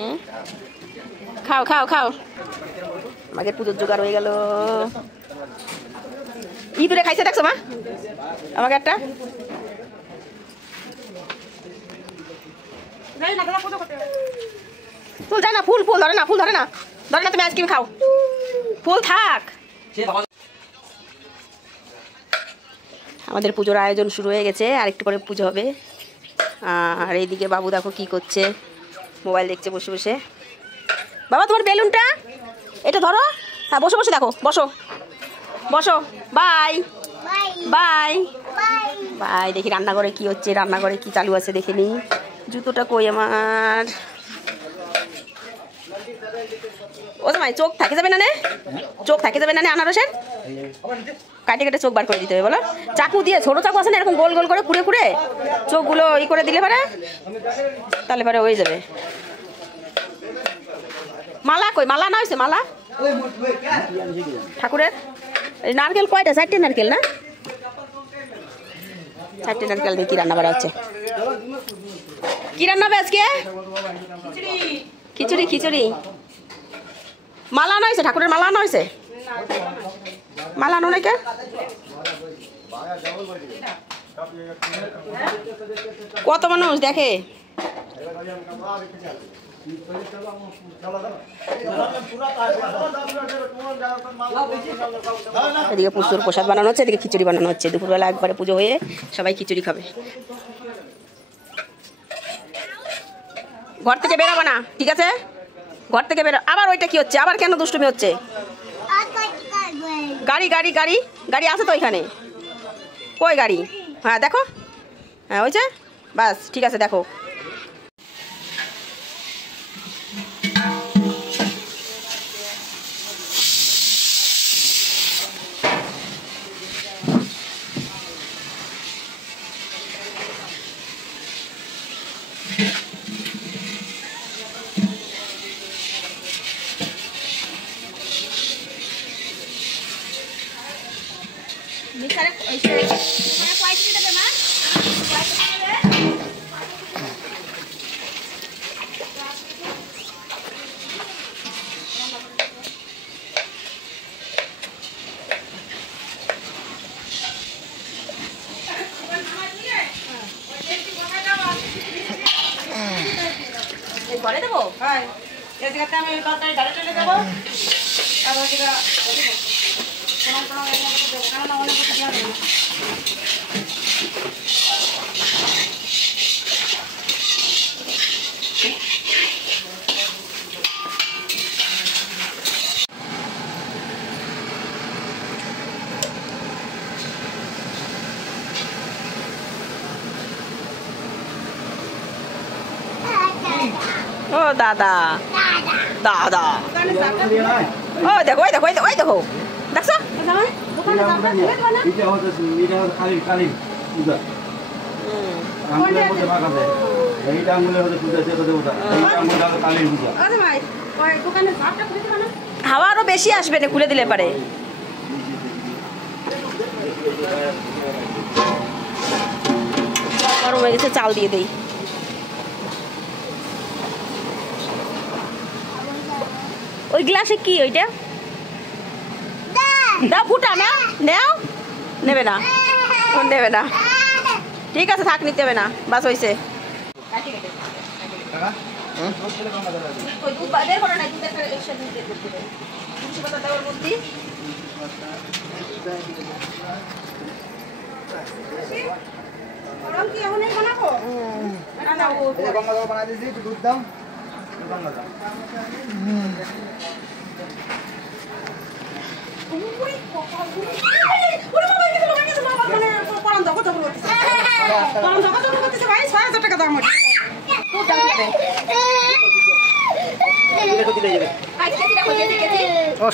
হ্যাঁ খাও খাও খাও আমাকে পুজোর জোগাড় হয়ে গেল ইঁদুরে খাইছে দেখছো মা আমাকে একটা ফুল যায় না ফুল ফুল ধরে না ফুল ধরে না তুমি আইসক্রিম খাও ফুল থাক আমাদের পুজোর আয়োজন শুরু হয়ে গেছে আর একটু পরে পুজো হবে আর এইদিকে বাবু দেখো কি করছে মোবাইল দেখছে বসে বসে বাবা তোমার বেলুনটা এটা ধরো হ্যাঁ বসে বসে দেখো বসো বসো বাই বাই বাই দেখি রান্নাঘরে কি হচ্ছে রান্নাঘরে কি চালু আছে দেখে নি জুতোটা কই আমার ও তোমায় চোখ থাকে যাবে না নে চোখ থাকে যাবে না নে আনারসের কাটে কেটে চোখ বার করে দিতে হবে বলো চাকু দিয়ে ছোট চাকু আছে না এরকম গোল গোল করে কুড়ে কুড়ে চোখগুলো ই করে দিলে পারে তাহলে পরে হয়ে যাবে মালা কই মালা না হয়েছে মালা ঠাকুরের নারকেল কয়টা 4টে নারকেল না 4টে নারকেল দিয়ে কি রান্না করা হচ্ছে কি রান্না হবে আজকে খিচুড়ি খিচুড়ি মালা আনা হয়েছে ঠাকুরের মালা আনা হয়েছে মালা আনো নাকি কত মানুষ দেখে এদিকে প্রচুর প্রসাদ বানানো হচ্ছে এদিকে খিচুড়ি বানানো হচ্ছে দুপুরবেলা একবারে পুজো হয়ে সবাই খিচুড়ি খাবে ঘর থেকে বেরোবো না ঠিক আছে ঘর থেকে বেরো আবার ওইটা কি হচ্ছে আবার কেন দুষ্টুমি হচ্ছে গাড়ি গাড়ি গাড়ি গাড়ি আছে তো ওইখানে কই গাড়ি হ্যাঁ দেখো হ্যাঁ ওইছে বাস ঠিক আছে দেখো ঘরে দেবো হ্যাঁ এই জায়গাতে আমি তরকারি ডালে টেলে দেবো তারপর যেটা কেননা অনেক কিছু দেওয়া দেবো ও দাদা দাদা ও দেখো ওই দেখো ওই দেখো দেখছো হাওয়া আরো বেশি আসবে না খুলে দিলে পারে গরম হয়ে গেছে চাল দিয়ে দেই ওই গ্লাসে কি ওইটা দাও ফুটা না নাও নেবে না নেবে না ঠিক আছে থাক নিতে হবে না বাস হয়েছে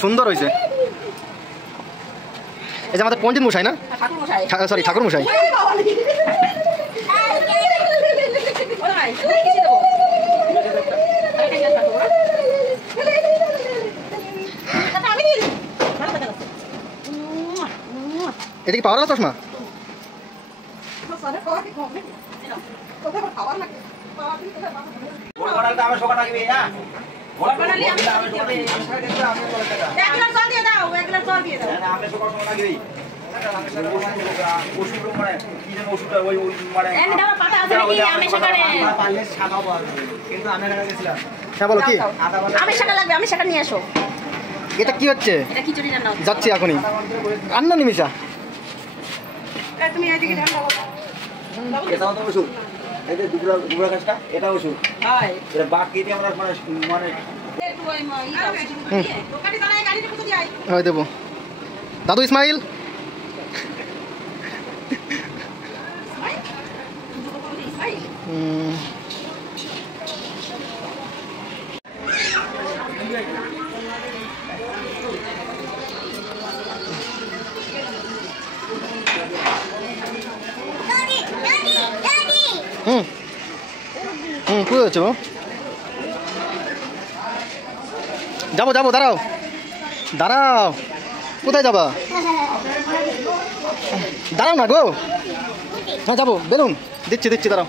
সুন্দর হয়েছে এই যে আমাদের পণ্ডিত মশাই না সরি ঠাকুর মশাই এটা কি পাওয়ার চশমা হ্যাঁ বলো কি আমের শাখা লাগবে, আমের শাখা নিয়ে আসো। এটা কি হচ্ছে? এটা খিচুড়ি রান্না হচ্ছে। যাচ্ছি এখনই। রান্না নিমিষা তুমি এদিকে ঢাকা এটাও তো ওষুধ। এই যে দুবরা গাছটা এটা ওষুধ। হয় এটা বাক কেটে আমরা মানে একটু ওই ই দাও খিচুড়ি দিয়ে দোকানে দাঁড়ায় গাড়িটা কোথায় যায়? হয় দেবো। দাদু ইসমাইল পুরো হচ্ছে যাবো যাবো দাঁড়াও দাঁড়াও কোথায় যাবা দাঁড়াও না গো হ্যাঁ যাবো বেলুন দিচ্ছি দিচ্ছি দাঁড়াও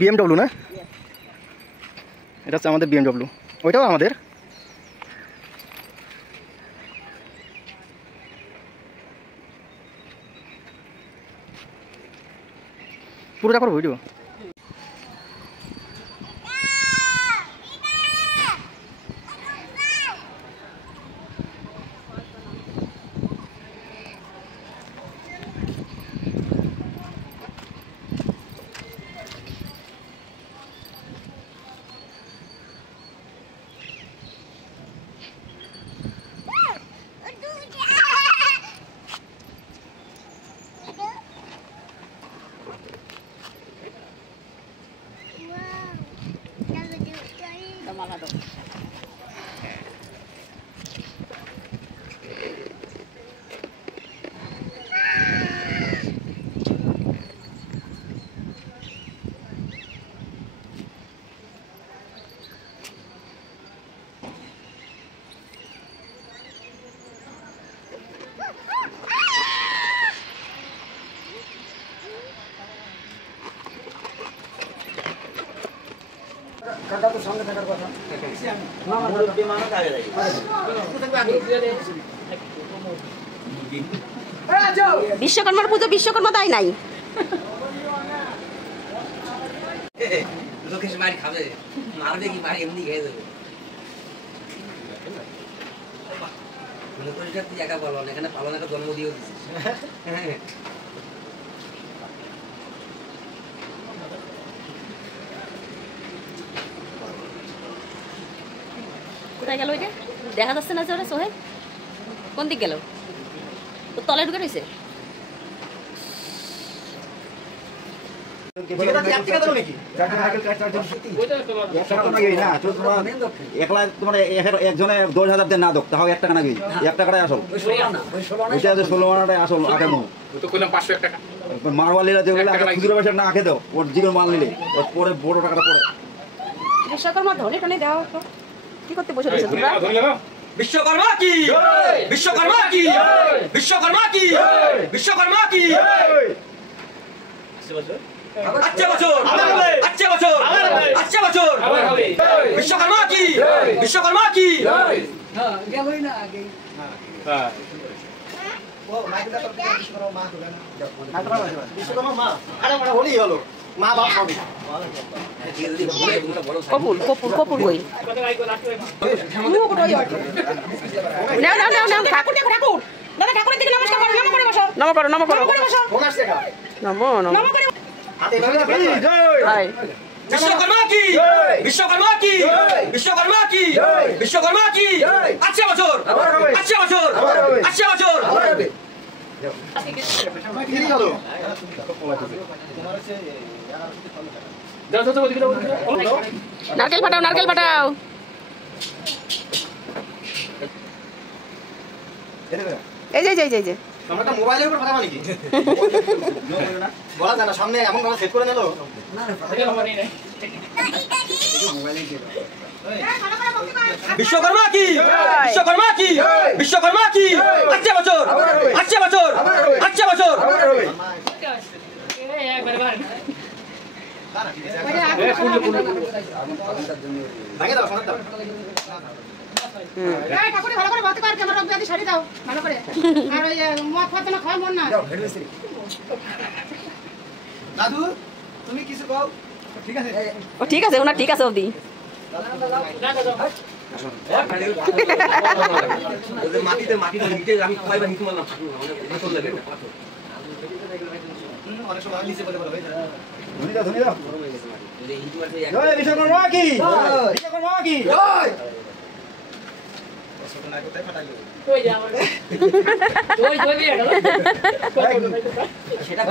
BMW না এটা হচ্ছে আমাদের BMW ওইটাও আমাদের পুরোটা করবো ভিডিও কাকা তো সামনে থাকার কথা না মুরব্বি মানুষ আগে যাই বিশ্বকর্মার পুজো বিশ্বকর্মা তাই নাই লোকেশ মারি খাবে মারবে কি মারি এমনি খেয়ে দেবে মনে করিস তুই একা পালন এখানে পালন একটা জন্ম দিয়েও দিচ্ছিস কোথায় গেল ওইটা দেখা যাচ্ছে না যে ওরা সোহেল কোন দিক গেল তো তলে ঢুকে রয়েছে একলা তোমার একজনে 10,000 দেন না দোক তাও 1 টাকা না 1 টাকাটাই আসল 16 আনাটাই আসল আগে মন মারওয়ালিরা যেগুলো আগে খুচরো পয়সা না আগে দাও ওর জীবন মাল নিলে ওর পরে বড় টাকাটা পড়ে বিশ্বকর্মা ধরে টনে দেওয়া হতো কি করতে বসে রয়েছে তোমরা বিশ্বকর্মা কি বিশ্বকর্মা কি বিশ্বকর্মা কি বিশ্বকর্মা কি আচ্ছা বছর আচ্ছা বছর আচ্ছা বছর বিশ্বকর্মা কি বিশ্বকর্মা কি গেলই না আগে হ্যাঁ ও মাইকটা তো বিশ্বকর্মা মা তো না বিশ্বকর্মা মা আরে মানে হলি হলো মা বাপ হবে কপুল কপুল কপুল কই নাও নাও নাও নাও ঠাকুর দেখো ঠাকুর দাদা ঠাকুরের দিকে নমস্কার করো নমো করে বসো নমো করো নমো করো নমো নমো করে হাতে ধরে জয় হাই বিশ্বকর্মা কি বিশ্বকর্মা কি বিশ্বকর্মা কি বিশ্বকর্মা কি আচ্ছা বছর আচ্ছা বছর আচ্ছা বছর নারকেল ফাটাও নারকেল ফাটাও এই যে এই যে আমরা একটা মোবাইলের উপর কথা বলি কি বলা যায় না সামনে এমন ভাবে সেট করে নিল না বিশ্বকর্মা কি বিশ্বকর্মা কি বিশ্বকর্মা কি আচ্ছা বছর আচ্ছা বছর আচ্ছা বছর দাদু তুমি কিছু কও ঠিক আছে ও ঠিক আছে ওনার ঠিক আছে অবধি মাটিতে মাটিতে নিচে আমি কয়বার হিট মারলাম ভেতর লাগে অনেক সময় নিচে বলে বলে ধনিদা ধনিদা জয় বিশ্বকর্মা কি বিশ্বকর্মা কি জয় সেটা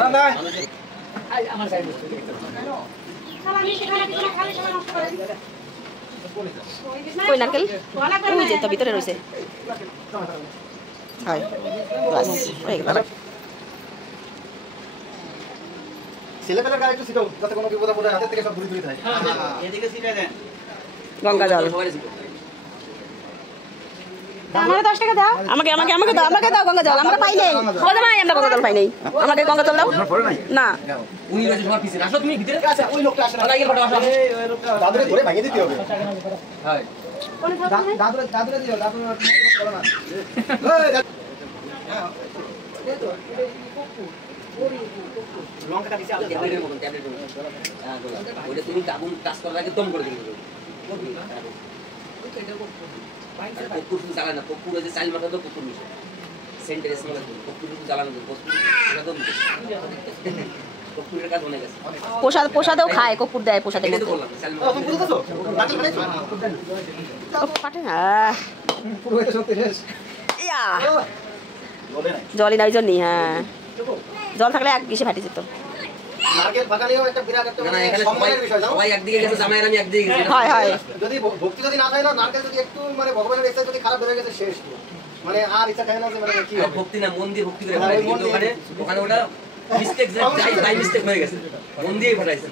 কই নারকেল ওই যে তো ভিতরে রয়েছে হয় বাস হয়ে গেল ছেলেপেলের গায়ে একটু ছিটাও যাতে কোনো বিপদ আপদে হাতের থেকে সব দূরে দূরে থাকে এদিকে সিটে দেন গঙ্গা জল আমাকে 10 টাকা দাও আমাকে আমাকে আমাকে দাও আমাকে দাও গঙ্গা জল আমরা পাই নাই বলে ভাই আমরা গঙ্গা জল পাই নাই আমাকে গঙ্গা জল দাও না উনি গেছে সবার পিছনে আসো তুমি ভিতরে আচ্ছা ওই লোকটা আসে না লাইগের ফটো আসো এই লোকটা দাদুরে ধরে ভাঙিয়ে দিতে হবে হ্যাঁ দাদুরে দিও দাদুরে বলো না লঙ্কাটা দিছে আপনি ট্যাবলেটের মতন ট্যাবলেটের মতন হ্যাঁ ওটা তুমি আগুন টাচ করার আগে দম করে দিবে কপুর শুধু জ্বালায় না কপুর যে চাইল মাথা তো কপুর মিশে সেন্টার স্মেল কপুর শুধু জ্বালানো কপুর এটা দম কপুরের কাজ অনেক আছে প্রসাদেও খায় কপুর দেয় প্রসাদের এটা তো মধ্যে বললাম চাইল তুমি বুঝতেছো দাঁতল ফেলেছো ফাটে না পুরো এটা সত্যি শেষ ইয়া বলে নাই জলই নাই জন্যই হ্যাঁ জল থাকলে এক গিসে ফাটি যেত নারকেল ফাটানিও একটা বিরাট একটা না না এখানে সবাই সম্মানের বিষয় জানো সবাই একদিকে গেছে জামাই আর আমি একদিকে গেছি হয় হয় যদি ভক্তি যদি না থাকে না নারকেল যদি একটু মানে ভগবানের ইচ্ছা যদি খারাপ হয়ে গেছে শেষ মানে আর ইচ্ছা থাকে না যে মানে কি হবে ভক্তি না মন দিয়ে ভক্তি করে ফাটাই কিন্তু ওখানে ওখানে ওটা মিস্টেক যাই মিস্টেক হয়ে গেছে মন দিয়েই ফাটাইছেন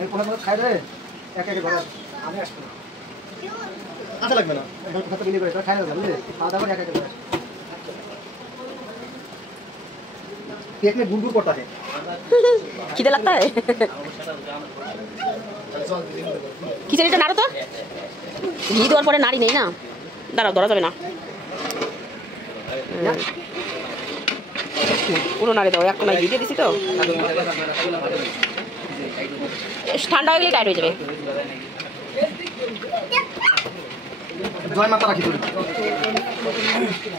এই পোড়া খাই রে এক এক ঘরে আমি আসবো না আচ্ছা লাগবে না এখন কথা বিলি করে এটা খাই না বুঝলে খাওয়া দাওয়া করে এক এক ঘরে पेट में गुड़ पड़ता है খিদে লাগতা है খিচুড়িটা নাড়ো তো ঘি দেওয়ার পরে নাড়ি নেই না দাঁড়াও ধরা যাবে না পুরো নাড়ি দাও একটা ঘি দিয়ে দিছি তো ঠান্ডা হয়ে গেলে টাইট হয়ে যাবে জয় মাতা রাখি তুই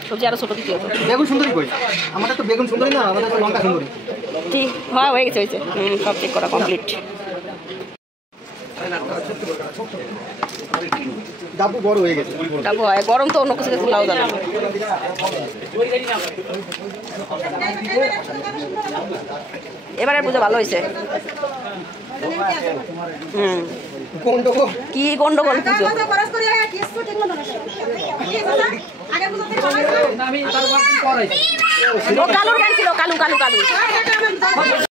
সবজি আরো ছোট দিতে হবে বেগুন সুন্দরী কই আমাদের তো বেগুন সুন্দরী না আমাদের তো লঙ্কা সুন্দরী ঠিক হ্যাঁ হয়ে গেছে হয়েছে সব চেক করা কমপ্লিট ডাবু বড় হয়ে গেছে ডাবু হয় গরম তো অন্য কিছু কিছু লাউ জানা এবারে পুজো ভালো হয়েছে গন্ডগোল কি গন্ডগোল পুজো কালুর গান ছিল কালু কালু কালু